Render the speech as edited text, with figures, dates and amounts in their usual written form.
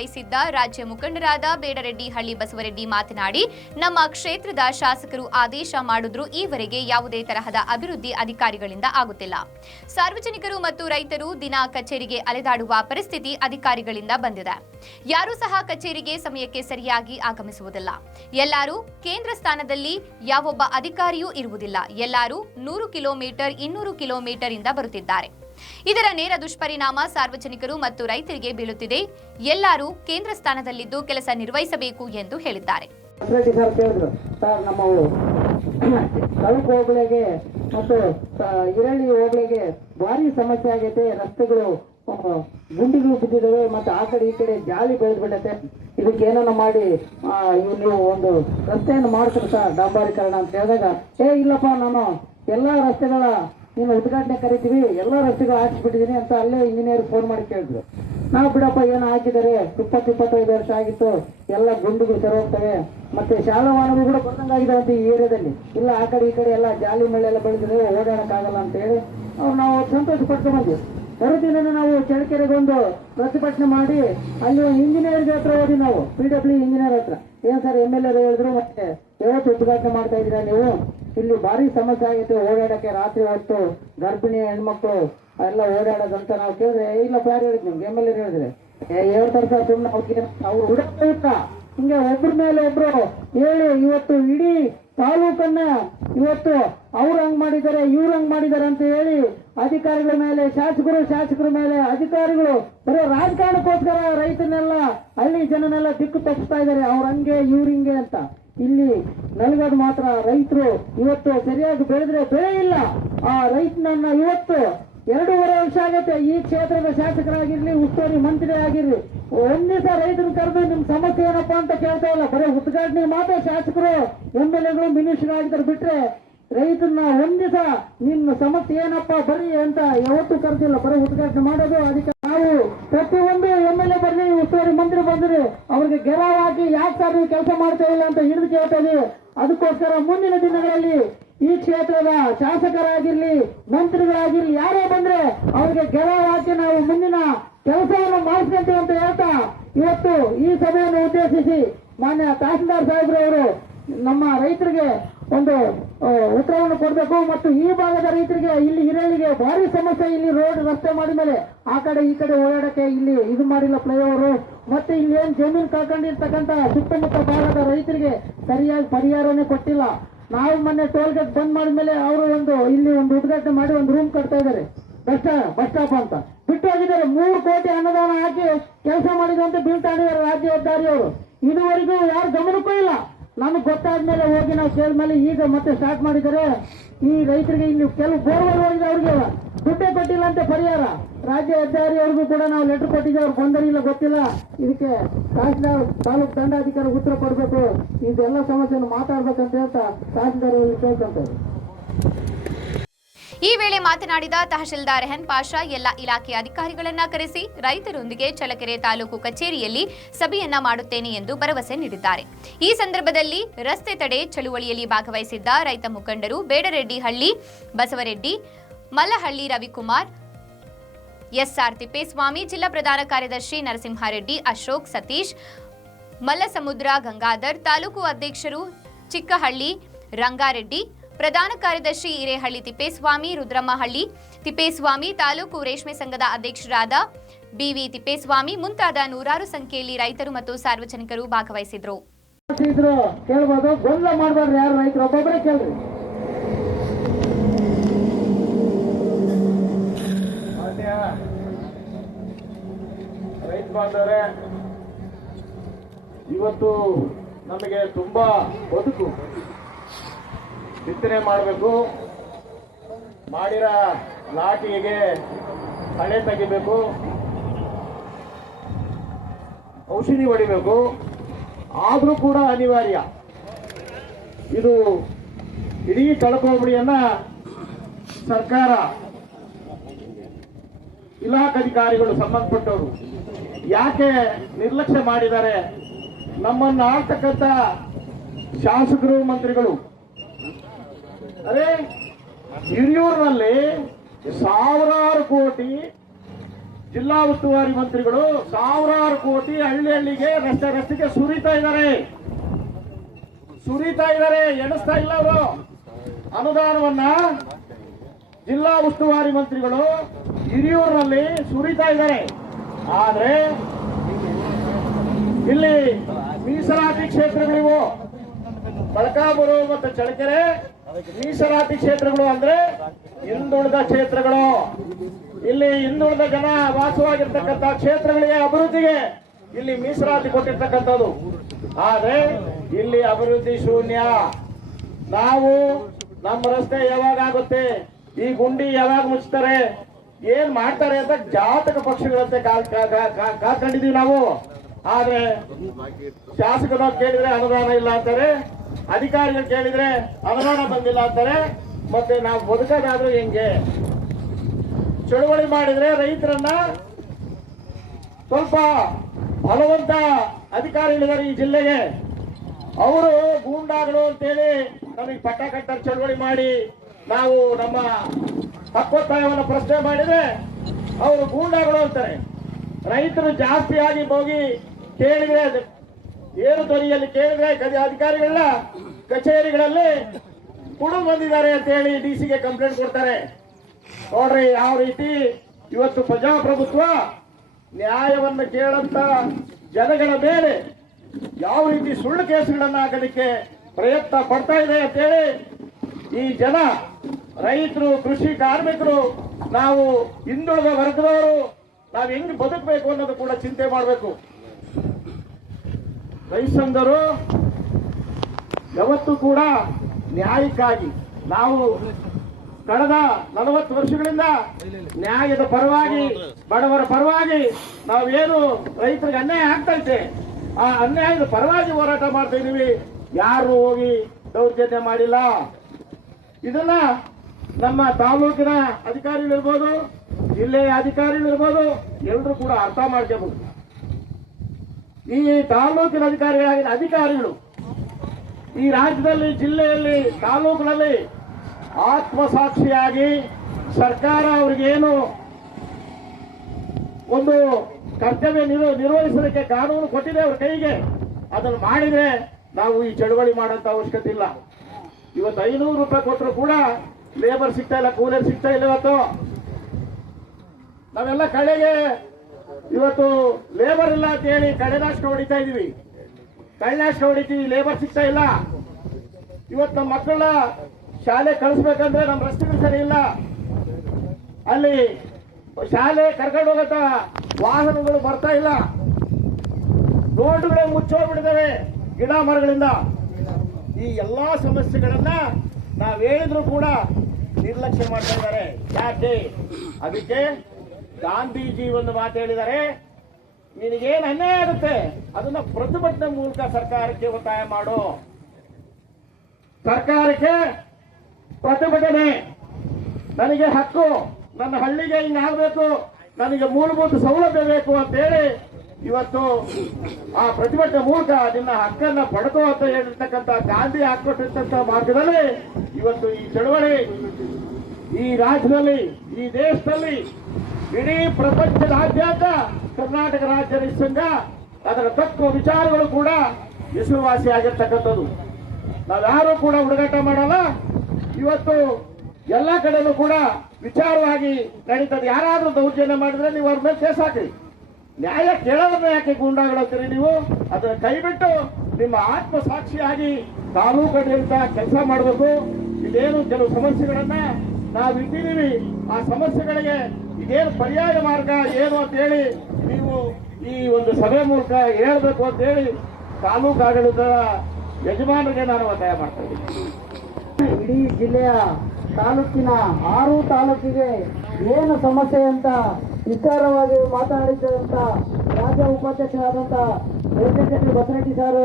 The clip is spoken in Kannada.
ಭಾಗವಹಿಸಿದ್ದ ರಾಜ್ಯ ಮುಖಂಡರಾದ ಬೇಡರೆಡ್ಡಿ ಹಳ್ಳಿ ಬಸವರೆಡ್ಡಿ ಮಾತನಾಡಿ, ನಮ್ಮ ಕ್ಷೇತ್ರದ ಶಾಸಕರು ಆದೇಶ ಮಾಡಿದ್ರೂ ಈವರೆಗೆ ಯಾವುದೇ ತರಹದ ಅಭಿವೃದ್ಧಿ ಅಧಿಕಾರಿಗಳಿಂದ ಆಗುತ್ತಿಲ್ಲ. ಸಾರ್ವಜನಿಕರು ಮತ್ತು ರೈತರು ದಿನ ಕಚೇರಿಗೆ ಅಲೆದಾಡುವ ಪರಿಸ್ಥಿತಿ ಅಧಿಕಾರಿಗಳಿಂದ ಬಂದಿದೆ. ಯಾರೂ ಸಹ ಕಚೇರಿಗೆ ಸಮಯಕ್ಕೆ ಸರಿಯಾಗಿ ಆಗಮಿಸುವುದಿಲ್ಲ. ಎಲ್ಲರೂ ಕೇಂದ್ರ ಸ್ಥಾನದಲ್ಲಿ ಯಾವೊಬ್ಬ ಅಧಿಕಾರಿಯೂ ಇರುವುದಿಲ್ಲ. ಎಲ್ಲರೂ 100 ಕಿಲೋಮೀಟರ್ 200 ಕಿಲೋಮೀಟರ್ ಇಂದ ಬರುತ್ತಿದ್ದಾರೆ. ಇದರ ನೇರ ದುಷ್ಪರಿಣಾಮ ಸಾರ್ವಜನಿಕರು ಮತ್ತು ರೈತರಿಗೆ ಬೀಳುತ್ತಿದೆ. ಎಲ್ಲರೂ ಕೇಂದ್ರ ಸ್ಥಾನದಲ್ಲಿದ್ದು ಕೆಲಸ ನಿರ್ವಹಿಸಬೇಕು ಎಂದು ಹೇಳಿದ್ದಾರೆ. ತಾಲೂಕು ಹೋಬಳಿಗೆ ಮತ್ತು ಹಿರಳ್ಳಿ ಹೋಬಳಿಗೆ ಭಾರಿ ಸಮಸ್ಯೆ ಆಗೈತೆ. ರಸ್ತೆಗಳು ಗುಂಡಿಗಳು ಬಿದ್ದಿದ್ದಾವೆ ಮತ್ತು ಆ ಕಡೆ ಈ ಕಡೆ ಜಾಲಿ ಬೆಳೆದ್ಬಿಟ್ಟೈತೆ. ಇದಕ್ಕೆ ಏನನ್ನ ಮಾಡಿ ನೀವು ಒಂದು ರಸ್ತೆಯನ್ನು ಮಾಡ್ತಾರೆ ಸರ್, ಡಾಂಬರೀಕರಣ ಅಂತ ಹೇಳಿದಾಗ, ಇಲ್ಲಪ್ಪ ನಾನು ಎಲ್ಲಾ ರಸ್ತೆಗಳ ನೀನು ಉದ್ಘಾಟನೆ ಕರಿತೀವಿ, ಎಲ್ಲ ರಸ್ತೆಗಳು ಹಾಕಿಸ್ಬಿಟ್ಟಿದ್ದೀನಿ ಅಂತ ಅಲ್ಲೇ ಇಂಜಿನಿಯರ್ ಫೋನ್ ಮಾಡಿ ಕೇಳಿದ್ರು. ನಾವು ಬಿಡಪ್ಪ ಏನು ಹಾಕಿದ್ದಾರೆ, 20-25 ವರ್ಷ ಆಗಿತ್ತು, ಎಲ್ಲ ಗುಂಡಿಗಳು ತೆರವಾಗ್ತವೆ, ಮತ್ತೆ ಶಾಲಾ ವಾಹನಗಳು ಕೂಡ ಬರ್ದಂಗಾಗಿದ್ದಾವಂತೆ ಈ ಏರಿಯಾದಲ್ಲಿ. ಇಲ್ಲ ಆ ಕಡೆ ಈ ಕಡೆ ಎಲ್ಲ ಜಾಲಿ ಮಳೆಲ್ಲ ಬೆಳೆದಿದೆ, ಓಡಾಡಕ್ಕಾಗಲ್ಲ ಅಂತ ಹೇಳಿ ನಾವು ಸಂತೋಷ ಪಡ್ಕೊಂಡು ಬಂದ್ವಿ. ಮರುದಿನ ನಾವು ಚಳ್ಳಕೆರೆಗೆ ಒಂದು ಪ್ರತಿಭಟನೆ ಮಾಡಿ ಅಲ್ಲಿ ಇಂಜಿನಿಯರ್ಗೆ ಹತ್ರ ಹೋದ್ವಿ. ನಾವು PW ಇಂಜಿನಿಯರ್ ಹತ್ರ, ಏನ್ ಸರ್ MLA ಹೇಳಿದ್ರು, ಮತ್ತೆ ಯಾವತ್ತು ಉದ್ಘಾಟನೆ ಮಾಡ್ತಾ ಇದ್ದೀರಾ ನೀವು, ಇಲ್ಲಿ ಭಾರಿ ಸಮಸ್ಯೆ ಆಗೈತೆ ಓಡಾಡಕ್ಕೆ, ರಾತ್ರಿ ಹೊತ್ತು ಗರ್ಭಿಣಿ ಹೆಣ್ಮಕ್ಳು ಎಲ್ಲ ಓಡಾಡೋದಂತ ನಾವು ಕೇಳಿದ್ರೆ, ಇಲ್ಲಪ್ಪ ಯಾರು ಹೇಳಿದ್ ನಿಮ್ಗೆ MLA ಹೇಳಿದ್ರೆ, ಹೇಳ್ತಾರೆ ಸರ್ ಸುಮ್ಮನೆ ಅವ್ರು ಹುಡುಕ ಹಿಂಗೆ ಒಬ್ರ ಮೇಲೆ ಒಬ್ರು ಹೇಳಿ ಇವತ್ತು ಇಡೀ ತಾಲೂಕನ್ನ ಇವತ್ತು ಅವ್ರು ಹಂಗ್ ಮಾಡಿದ್ದಾರೆ ಇವ್ರು ಹಂಗ್ ಮಾಡಿದ್ದಾರೆ ಅಂತ ಹೇಳಿ ಅಧಿಕಾರಿಗಳ ಮೇಲೆ, ಶಾಸಕರ ಮೇಲೆ ಅಧಿಕಾರಿಗಳು ಬರೀ ರಾಜಕಾರಣಕ್ಕೋಸ್ಕರ ರೈತನೆಲ್ಲ ಹಳ್ಳಿ ಜನನೆಲ್ಲ ದಿಕ್ಕು ತಪ್ಪಿಸ್ತಾ ಇದ್ದಾರೆ. ಅವ್ರ ಹಂಗೆ ಇವ್ರ ಹಿಂಗೆ ಅಂತ. ಇಲ್ಲಿ ನಲ್ಗದ್ ಮಾತ್ರ ರೈತರು ಇವತ್ತು ಸರಿಯಾಗಿ ಬೆಳೆದ್ರೆ ಬೆಳೆ ಇಲ್ಲ. ಆ ರೈತನನ್ನ ಇವತ್ತು 2.5 ವರ್ಷ ಆಗತ್ತೆ ಈ ಕ್ಷೇತ್ರದ ಶಾಸಕರಾಗಿರ್ಲಿ, ಉಸ್ತುವಾರಿ ಮಂತ್ರಿ ಆಗಿರ್ಲಿ, ಒಂದ್ ದಿವಸ ರೈತರು ಕರೆದು ನಿಮ್ ಸಮಸ್ಯೆ ಏನಪ್ಪಾ ಅಂತ ಕೇಳ್ತಾ ಇಲ್ಲ. ಬರೀ ಉದ್ಘಾಟನೆ ಮಾತ್ರ ಶಾಸಕರು MLAಗಳು ಮಿನಿಸ್ಟರ್ ಆಗಿದ್ದಾರೆ ಬಿಟ್ರೆ ರೈತರನ್ನ ಒಂದ್ ದಿವಸ ನಿನ್ನ ಸಮಸ್ಯೆ ಏನಪ್ಪಾ ಬರೀ ಅಂತ ಯಾವತ್ತೂ ಕರೆದಿಲ್ಲ. ಬರೀ ಉದ್ಘಾಟನೆ ಮಾಡೋದು. ಅದಕ್ಕೆ ನಾವು ಪ್ರತಿಯೊಂದು MLA ಬರ್ಲಿ, ಉಸ್ತುವಾರಿ ಮಂತ್ರಿ ಬಂದ್ರೆ ಅವ್ರಿಗೆ ಗೆರಾವ್ ಹಾಕಿ ಯಾಕೆ ಸರ್ ನೀವು ಕೆಲಸ ಮಾಡ್ತಾ ಇಲ್ಲ ಅಂತ ಹಿಡಿದು ಕೇಳ್ತಾ ಇದೀವಿ. ಅದಕ್ಕೋಸ್ಕರ ಮುಂದಿನ ದಿನಗಳಲ್ಲಿ ಈ ಕ್ಷೇತ್ರದ ಶಾಸಕರಾಗಿರ್ಲಿ, ಮಂತ್ರಿಗಳಾಗಿರ್ಲಿ, ಯಾರೇ ಬಂದ್ರೆ ಅವ್ರಿಗೆ ಗೆರಾವ್ ಹಾಕಿ ನಾವು ಮುಂದಿನ ಕೆಲಸವನ್ನು ಮಾಡಿಸ್ಕೊಂತೀವಿ ಅಂತ ಹೇಳ್ತಾ ಇವತ್ತು ಈ ಸಭೆಯನ್ನು ಉದ್ದೇಶಿಸಿ ಮಾನ್ಯ ತಹಸೀಲ್ದಾರ್ ಸಾಹೇಬ್ರವರು ನಮ್ಮ ರೈತರಿಗೆ ಒಂದು ಉತ್ತರವನ್ನು ಕೊಡಬೇಕು. ಮತ್ತು ಈ ಭಾಗದ ರೈತರಿಗೆ ಇಲ್ಲಿ ಹಿರಳ್ಳಿಗೆ ಭಾರಿ ಸಮಸ್ಯೆ. ಇಲ್ಲಿ ರೋಡ್ ರಸ್ತೆ ಮಾಡಿದ ಮೇಲೆ ಆ ಕಡೆ ಈ ಕಡೆ ಓಡಾಡಕ್ಕೆ ಇಲ್ಲಿ ಇದು ಮಾಡಿಲ್ಲ ಫ್ಲೈಓವರು. ಮತ್ತೆ ಇಲ್ಲಿ ಏನ್ ಜಮೀನು ಕಳ್ಕೊಂಡಿರ್ತಕ್ಕಂಥ ಸುತ್ತಮುತ್ತ ಭಾಗದ ರೈತರಿಗೆ ಸರಿಯಾಗಿ ಪರಿಹಾರನೇ ಕೊಟ್ಟಿಲ್ಲ. ನಾವು ಮೊನ್ನೆ ಟೋಲ್ ಗೇಟ್ ಬಂದ್ ಮಾಡಿದ್ಮೇಲೆ ಅವರು ಇಲ್ಲಿ ಒಂದು ಉದ್ಘಾಟನೆ ಮಾಡಿ ಒಂದು ರೂಮ್ ಕಟ್ತಾ ಇದ್ದಾರೆ, ಬಸ್ ಸ್ಟಾಪ್ ಅಂತ ಬಿಟ್ಟು ಹೋಗಿದ್ದಾರೆ. 3 ಕೋಟಿ ಅನುದಾನ ಹಾಕಿ ಕೆಲಸ ಮಾಡಿದಂತೆ ಬೀಳ್ತಾಡಿದ್ದಾರೆ ರಾಜ್ಯ ಹೆದ್ದಾರಿಯವರು. ಇದುವರೆಗೂ ಯಾರು ಗಮನಕ್ಕೂ ಇಲ್ಲ. ನಮಗೆ ಗೊತ್ತಾದ್ಮೇಲೆ ಹೋಗಿ ನಾವು ಕೇಳಿದ್ಮೇಲೆ ಈಗ ಮತ್ತೆ ಸ್ಟಾರ್ಟ್ ಮಾಡಿದ್ದಾರೆ. ಈ ರೈತರಿಗೆ ಇಲ್ಲಿ ಕೆಲವು ಬೋರ್ವೆಲ್ ಹೋಗಿದೆ, ಅವ್ರಿಗೆ ದುಡ್ಡೇ ಕೊಟ್ಟಿಲ್ಲ ಅಂತ ಪರಿಹಾರ. ರಾಜ್ಯ ಹೆದ್ದಾರಿಯವ್ರಿಗೂ ಕೂಡ ನಾವು ಲೆಟರ್ ಕೊಟ್ಟಿದ್ದೇವೆ, ಅವ್ರು ಬಂದರಿಲ್ಲ ಗೊತ್ತಿಲ್ಲ. ಇದಕ್ಕೆ ತಹಸೀಲ್ದಾರ್ ತಾಲೂಕು ದಂಡಾಧಿಕಾರಿ ಉತ್ತರ ಕೊಡಬೇಕು, ಇದೆಲ್ಲ ಸಮಸ್ಯೆಯನ್ನು ಮಾತಾಡ್ಬೇಕಂತ ಹೇಳ್ತಾ ತಹಸೀಲ್ದಾರ್ ಅವರಿಗೆ ಕೇಳ್ಕೊಂತಾರೆ. ಈ ವೇಳೆ ಮಾತನಾಡಿದ ತಹಶೀಲ್ದಾರ್ ರೆಹನ್ ಪಾಷಾ ಎಲ್ಲ ಇಲಾಖೆ ಅಧಿಕಾರಿಗಳನ್ನ ಕರೆಸಿ ರೈತರೊಂದಿಗೆ ಚಳ್ಳಕೆರೆ ತಾಲೂಕು ಕಚೇರಿಯಲ್ಲಿ ಸಭೆಯನ್ನ ಮಾಡುತ್ತೇನೆ ಎಂದು ಭರವಸೆ ನೀಡಿದ್ದಾರೆ. ಈ ಸಂದರ್ಭದಲ್ಲಿ ರಸ್ತೆ ತಡೆ ಚಳುವಳಿಯಲ್ಲಿ ಭಾಗವಹಿಸಿದ್ದ ರೈತ ಮುಖಂಡರು ಬೇಡರೆಡ್ಡಿ ಹಳ್ಳಿ ಬಸವರೆಡ್ಡಿ, ಮಲ್ಲಹಳ್ಳಿ ರವಿಕುಮಾರ್, SR ತಿಪ್ಪೇಸ್ವಾಮಿ, ಜಿಲ್ಲಾ ಪ್ರಧಾನ ಕಾರ್ಯದರ್ಶಿ ನರಸಿಂಹಾರೆಡ್ಡಿ, ಅಶೋಕ್, ಸತೀಶ್, ಮಲ್ಲಸಮುದ್ರ ಗಂಗಾಧರ್, ತಾಲೂಕು ಅಧ್ಯಕ್ಷರು ಚಿಕ್ಕಹಳ್ಳಿ ರಂಗಾರೆಡ್ಡಿ, ಪ್ರಧಾನ ಕಾರ್ಯದರ್ಶಿ ಹಿರೇಹಳ್ಳಿ ತಿಪ್ಪೇಸ್ವಾಮಿ, ರುದ್ರಮ್ಮಹಳ್ಳಿ ತಿಪ್ಪೇಸ್ವಾಮಿ, ತಾಲೂಕು ರೇಷ್ಮೆ ಸಂಘದ ಅಧ್ಯಕ್ಷರಾದ BV ತಿಪ್ಪೇಸ್ವಾಮಿ ಮುಂತಾದ ನೂರಾರು ಸಂಖ್ಯೆಯಲ್ಲಿ ರೈತರು ಮತ್ತು ಸಾರ್ವಜನಿಕರು ಭಾಗವಹಿಸಿದ್ರು. ಕೇಳಬಹುದು, ಗೊಂದಲ ಮಾಡಬೇಡ್ರಿ, ಯಾರು ರೈತರು ಒಬ್ಬೊಬ್ಬರೇ ಕೇಳ್ರಿ. ರೈತ ಬಾಂಧವರೇ, ಇವತ್ತು ನಮಗೆ ತುಂಬಾ ಬದುಕು ಬಿತ್ತನೆ ಮಾಡಬೇಕು, ಮಾಡಿರೋ ನಾಟಿಗೆ ಹಳೆ ತೆಗಿಬೇಕು, ಔಷಧಿ ಹೊಡಿಬೇಕು, ಆದರೂ ಕೂಡ ಅನಿವಾರ್ಯ. ಇದು ಇಡೀ ತಳಕೋಬಳಿಯನ್ನ ಸರ್ಕಾರ, ಇಲಾಖಾಧಿಕಾರಿಗಳು ಸಂಬಂಧಪಟ್ಟವರು ಯಾಕೆ ನಿರ್ಲಕ್ಷ್ಯ ಮಾಡಿದ್ದಾರೆ? ನಮ್ಮನ್ನು ಆಳ್ತಕ್ಕಂಥ ಶಾಸಕರು ಮಂತ್ರಿಗಳು ಅರೆ ಹಿರಿಯೂರಿನಲ್ಲಿ 1000 ಕೋಟಿ ಜಿಲ್ಲಾ ಉಸ್ತುವಾರಿ ಮಂತ್ರಿಗಳು ಸಾವಿರಾರು ಕೋಟಿ ಹಳ್ಳಿಗೆ ರಸ್ತೆಗೆ ಸುರಿತಾ ಇದ್ದಾರೆ, ಎಣಿಸ್ತಾ ಇಲ್ಲ ಅವರು ಅನುದಾನವನ್ನ. ಜಿಲ್ಲಾ ಉಸ್ತುವಾರಿ ಮಂತ್ರಿಗಳು ಹಿರಿಯೂರಿನಲ್ಲಿ ಸುರಿತಾ ಇದ್ದಾರೆ. ಆದ್ರೆ ಇಲ್ಲಿ ಮೀಸಲಾತಿ ಕ್ಷೇತ್ರಗಳಿವು, ಬಳಕಾಬೂರು ಮತ್ತು ಚಳ್ಳಕೆರೆ ಮೀಸಲಾತಿ ಕ್ಷೇತ್ರಗಳು ಅಂದ್ರೆ ಹಿಂದುಳಿದ ಕ್ಷೇತ್ರಗಳು. ಇಲ್ಲಿ ಹಿಂದುಳಿದ ಜನ ವಾಸವಾಗಿರ್ತಕ್ಕಂಥ ಕ್ಷೇತ್ರಗಳಿಗೆ ಅಭಿವೃದ್ಧಿಗೆ ಇಲ್ಲಿ ಮೀಸಲಾತಿ ಕೊಟ್ಟಿರ್ತಕ್ಕಂಥದ್ದು. ಆದ್ರೆ ಇಲ್ಲಿ ಅಭಿವೃದ್ಧಿ ಶೂನ್ಯ. ನಾವು ನಮ್ಮ ರಸ್ತೆ ಯಾವಾಗ ಆಗುತ್ತೆ, ಈ ಗುಂಡಿ ಯಾವಾಗ ಮುಚ್ತಾರೆ, ಏನ್ ಮಾಡ್ತಾರೆ ಅಂತ ಜಾತಕ ಪಕ್ಷಗಳಂತೆ ಕಾಕೊಂಡಿದೀವಿ ನಾವು. ಆದ್ರೆ ಶಾಸಕರು ಕೇಳಿದ್ರೆ ಅನುದಾನ ಇಲ್ಲ ಅಂತಾರೆ, ಅಧಿಕಾರಿಗಳು ಕೇಳಿದ್ರೆ ಅನುದಾನ ಬಂದಿಲ್ಲ ಅಂತಾರೆ. ಮತ್ತೆ ನಾವು ಬದುಕೋದಾದ್ರೂ ಹೆಂಗೆ? ಚಳುವಳಿ ಮಾಡಿದ್ರೆ ರೈತರನ್ನ ಸ್ವಲ್ಪ ಬಲವಂತ ಅಧಿಕಾರಿಗಳಿದ್ದಾರೆ ಈ ಜಿಲ್ಲೆಗೆ. ಅವರು ಗೂಂಡಾಗಳು ಅಂತೇಳಿ ನಮಗೆ ಪಟ್ಟ ಕಟ್ಟಾರ ಚಳುವಳಿ ಮಾಡಿ ನಾವು ನಮ್ಮ ಹಕ್ಕೊತ್ತಾಯವನ್ನು ಪ್ರಶ್ನೆ ಮಾಡಿದ್ರೆ ಅವರು ಗೂಂಡಾಗಳು ಅಂತಾರೆ. ರೈತರು ಜಾಸ್ತಿಯಾಗಿ ಹೋಗಿ ಕೇಳಿದ್ರೆ, ಏನು ಧ್ವನಿಯಲ್ಲಿ ಕೇಳಿದ್ರೆ ಅಧಿಕಾರಿಗಳನ್ನ ಕಚೇರಿಗಳಲ್ಲಿ ಕುಡಿದು ಬಂದಿದ್ದಾರೆ ಅಂತ ಹೇಳಿ ಡಿಸಿಗೆ ಕಂಪ್ಲೇಂಟ್ ಕೊಡ್ತಾರೆ. ನೋಡ್ರಿ ಯಾವ ರೀತಿ ಇವತ್ತು ಪ್ರಜಾಪ್ರಭುತ್ವ ನ್ಯಾಯವನ್ನು ಕೇಳಂತ ಜನಗಳ ಮೇಲೆ ಯಾವ ರೀತಿ ಸುಳ್ಳು ಕೇಸುಗಳನ್ನ ಹಾಕೋದಕ್ಕೆ ಪ್ರಯತ್ನ ಪಡ್ತಾ ಇದೆ ಅಂತೇಳಿ ಈ ಜನ, ರೈತರು, ಕೃಷಿ ಕಾರ್ಮಿಕರು, ನಾವು ಹಿಂದುಳಿದ ವರ್ಗದವರು ನಾವು ಹೆಂಗ್ ಬದುಕಬೇಕು ಅನ್ನೋದು ಕೂಡ ಚಿಂತೆ ಮಾಡಬೇಕು. ರೈತ ಸಂಘರು ಯಾವತ್ತೂ ಕೂಡ ನ್ಯಾಯಕ್ಕಾಗಿ ನಾವು ಕಳೆದ 40 ವರ್ಷಗಳಿಂದ ನ್ಯಾಯದ ಪರವಾಗಿ, ಬಡವರ ಪರವಾಗಿ ನಾವೇನು ರೈತರಿಗೆ ಅನ್ಯಾಯ ಆಗ್ತಾ ಇದೆ ಆ ಅನ್ಯಾಯದ ಪರವಾಗಿ ಹೋರಾಟ ಮಾಡ್ತಾ ಇದೀವಿ. ಯಾರು ಹೋಗಿ ದೌರ್ಜನ್ಯ ಮಾಡಿಲ್ಲ. ಇದನ್ನ ನಮ್ಮ ತಾಲೂಕಿನ ಅಧಿಕಾರಿಗಳಿರ್ಬೋದು, ಜಿಲ್ಲೆಯ ಅಧಿಕಾರಿಗಳಿರ್ಬೋದು, ಎಲ್ಲರೂ ಕೂಡ ಅರ್ಥ ಮಾಡ್ಕೋಬಹುದು. ಈ ತಾಲೂಕಿನ ಅಧಿಕಾರಿಗಳು ಈ ರಾಜ್ಯದಲ್ಲಿ, ಜಿಲ್ಲೆಯಲ್ಲಿ, ತಾಲೂಕಿನಲ್ಲಿ ಆತ್ಮಸಾಕ್ಷಿಯಾಗಿ ಸರ್ಕಾರ ಅವ್ರಿಗೇನು ಒಂದು ಕರ್ತವ್ಯ ನಿರ್ವಹಿಸಲಿಕ್ಕೆ ಕಾನೂನು ಕೊಟ್ಟಿದೆ ಅವ್ರ ಕೈಗೆ, ಅದನ್ನು ಮಾಡಿದ್ರೆ ನಾವು ಈ ಚಳವಳಿ ಮಾಡೋಂಥ ಅವಶ್ಯಕತೆ ಇಲ್ಲ. ಇವತ್ತು 500 ರೂಪಾಯಿ ಕೊಟ್ಟರು ಕೂಡ ಲೇಬರ್ ಸಿಗ್ತಾ ಇಲ್ಲ, ಕೂಲರ್ ಸಿಗ್ತಾ ಇಲ್ಲ. ಇವತ್ತು ನಾವೆಲ್ಲ ಕಳೆಗೆ ಇವತ್ತು ಲೇಬರ್ ಇಲ್ಲ ಅಂತ ಹೇಳಿ ಕಳೆನಾಶಕ ಹೊಡಿತಾ ಇದೀವಿ, ಕಳ್ಳನಾಶಕ ಹೊಡಿತೀವಿ, ಲೇಬರ್ ಸಿಗ್ತಾ ಇಲ್ಲ. ಇವತ್ತು ನಮ್ಮ ಮಕ್ಕಳ ಶಾಲೆ ಕಳಿಸ್ಬೇಕಂದ್ರೆ ನಮ್ಮ ರಸ್ತೆಗಳು ಸರಿ ಇಲ್ಲ. ಅಲ್ಲಿ ಶಾಲೆ ಕರ್ಕೊಂಡು ಹೋಗಂತ ವಾಹನಗಳು ಬರ್ತಾ ಇಲ್ಲ. ರೋಡ್ಗಳೇ ಮುಚ್ಚೋಗ್ಬಿಟ್ಟಿದ್ದಾವೆ ಗಿಡ ಮರಗಳಿಂದ. ಈ ಎಲ್ಲಾ ಸಮಸ್ಯೆಗಳನ್ನ ನಾವ್ ಹೇಳಿದ್ರು ಕೂಡ ನಿರ್ಲಕ್ಷ್ಯ ಮಾಡ್ತಾ ಇದ್ದಾರೆ. ಯಾಕೆ? ಅದಕ್ಕೆ ಗಾಂಧೀಜಿ ಒಂದು ಮಾತು ಹೇಳಿದ್ದಾರೆ, ನಿನಗೇನು ಅನ್ಯಾಯ ಆಗುತ್ತೆ ಅದನ್ನ ಪ್ರತಿಭಟನೆ ಮೂಲಕ ಸರ್ಕಾರಕ್ಕೆ ಒತ್ತಾಯ ಮಾಡು. ಸರ್ಕಾರಕ್ಕೆ ಪ್ರತಿಭಟನೆ, ನನಗೆ ಹಕ್ಕು, ನನ್ನ ಹಳ್ಳಿಗೆ ಹಿಂಗಾಗಬೇಕು, ನನಗೆ ಮೂಲಭೂತ ಸೌಲಭ್ಯ ಬೇಕು ಅಂತ ಹೇಳಿ ಇವತ್ತು ಆ ಪ್ರತಿಭಟನೆ ಮೂಲಕ ನಿನ್ನ ಹಕ್ಕನ್ನ ಪಡೆದು ಅಂತ ಹೇಳಿರ್ತಕ್ಕಂಥ ಗಾಂಧಿ ಹಾಕೊಟ್ಟಿರ್ತಕ್ಕಂಥ ಮಾರ್ಗದಲ್ಲಿ ಇವತ್ತು ಈ ಚಳವಳಿ ಈ ರಾಜ್ಯದಲ್ಲಿ, ಈ ದೇಶದಲ್ಲಿ, ಇಡೀ ಪ್ರಪಂಚದಾದ್ಯಂತ ಕರ್ನಾಟಕ ರಾಜ್ಯ ರೈತ ಸಂಘ ಅದರ ತತ್ವ ವಿಚಾರಗಳು ಕೂಡ ಹೆಸರುವಾಸಿ ಆಗಿರ್ತಕ್ಕಂಥದ್ದು. ನಾವ್ಯಾರು ಕೂಡ ಹುಡುಗಾಟ ಮಾಡಲ್ಲ. ಇವತ್ತು ಎಲ್ಲ ಕಡೆನೂ ಕೂಡ ವಿಚಾರವಾಗಿ ನಡೀತದೆ. ಯಾರಾದ್ರೂ ದೌರ್ಜನ್ಯ ಮಾಡಿದ್ರೆ ನೀವು ಅವ್ರ ಮೇಲೆ ಕೇಸ್ ಹಾಕ್ರಿ. ನ್ಯಾಯ ಕೇಳೋದನ್ನ ಯಾಕೆ ಗೂಂಡಾಗಳಂತೀರಿ ನೀವು? ಅದನ್ನ ಕೈಬಿಟ್ಟು ನಿಮ್ಮ ಆತ್ಮಸಾಕ್ಷಿಯಾಗಿ ತಾಲೂಕಡೆಯಿಂದ ಕೆಲಸ ಮಾಡಬೇಕು. ಇದೇನು ಕೆಲವು ಸಮಸ್ಯೆಗಳನ್ನ ನಾವು ಇಟ್ಟಿದ್ದೀವಿ, ಆ ಸಮಸ್ಯೆಗಳಿಗೆ ಇದೇನು ಪರ್ಯಾಯ ಮಾರ್ಗ ಏನು ಅಂತ ಹೇಳಿ ನೀವು ಈ ಒಂದು ಸಭೆ ಮೂಲಕ ಹೇಳ್ಬೇಕು ಅಂತ ಹೇಳಿ ತಾಲೂಕು ಆಡಳಿತದ ಯಜಮಾನರಿಗೆ ನಾನು ಒತ್ತಾಯ ಮಾಡ್ತಾ ಇದ್ದೀನಿ. ಇಡೀ ಜಿಲ್ಲೆಯ ತಾಲೂಕಿನ 6 ತಾಲೂಕಿಗೆ ಏನು ಸಮಸ್ಯೆ ಅಂತ ವಿಸ್ತಾರವಾಗಿ ಮಾತನಾಡಿದಂತ ರಾಜ್ಯ ಉಪಾಧ್ಯಕ್ಷರಾದಂತ ಬಸರೆಡ್ಡಿ ಸರ್